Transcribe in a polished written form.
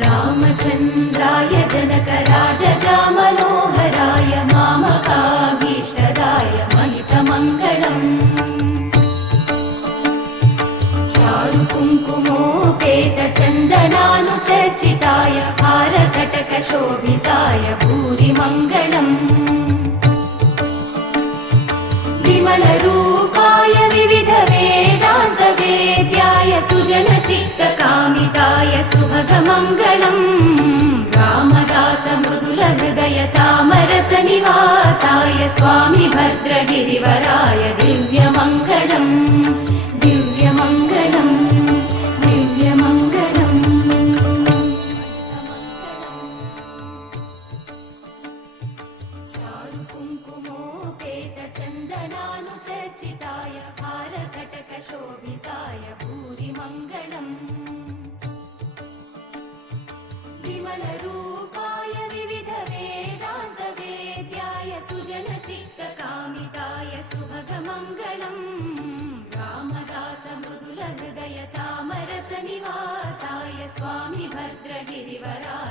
रामचन्द्राय जनकराजजामनोहराय मामकाभीष्टदाय महितमङ्गलम् चारुकुङ्कुमोपेतचन्दनानुचर्चिताय हारकटकशोभिताय भूरिमङ्गलम् विमलरूपाय विविधवेदान्तवेद्याय सुजनचित्तकामिताय सुभगमङ्गलम् रामदासमृदुलहृदय तामरसनिवासाय स्वामी भद्रगिरिवराय दिव्यमङ्गलम् दिव्यमङ्गलम् दिव्यमङ्गलम् चारुकुङ्कुमोपेतचन्दनानुचर्चिताय हारकटकशोभिताय भूरिमङ्गलम् विमलरूपाय विविधवेदान्तवेद्याय सुजनचित्तकामिताय सुभगमङ्गलम् रामदासमृदुलहृदय तामरसनिवासाय स्वामी भद्रगिरिवराय